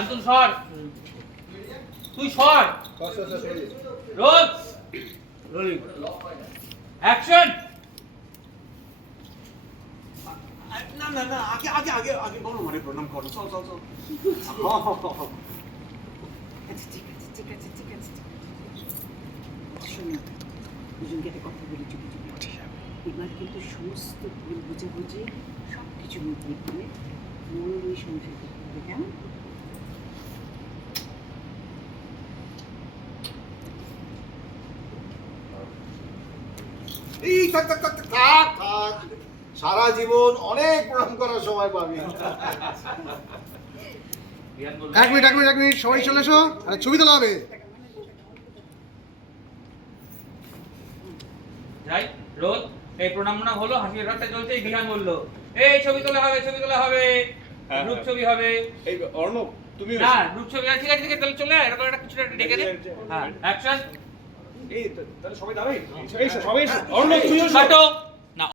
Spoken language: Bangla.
শান্তন সর। তুই সর। রোল রোলিং অ্যাকশন না না না আগে আগে আগে আগে বলো মানে প্রণাম করো। চল চল চল। আচ্ছা ঠিক আছে ঠিক আছে ঠিক আছে শোনো দুজনকে একটা কথা বলি চুপি চুপি। এবার কিন্তু সমস্ত ভুল বুঝাবুঝি সব কিছু মিটিয়ে দিয়ে মন দিয়ে সংসার করতে হবে কেমন? এই থাক থাক থাক থাক, থাক সারা জীবন অনেক প্রণাম করার সময় পাবি। এক মিনিট এক মিনিট এক মিনিট সবাই চলে এসো আরে ছবি তোলা হবে। যাই রোল এই প্রণাম মোনাম হলো হাসির ঘরটা চলছে এই বিহান বলল এই ছবি তোলা হবে ছবি তোলা হবে হ্যাঁ, গ্রুপ হ্যাঁ। ছবি হবে। এই অর্ণব তুমি না গ্রুপ ছবি আছে, ঠিক আছে তাহলে চলে আয়, এরকম একটা কিছু একটা ডেকে দে হ্যাঁ অ্যাকশন। এই তাহলে সবাই দাঁড়াই। এই সবাই তুমিও এসো। কাটো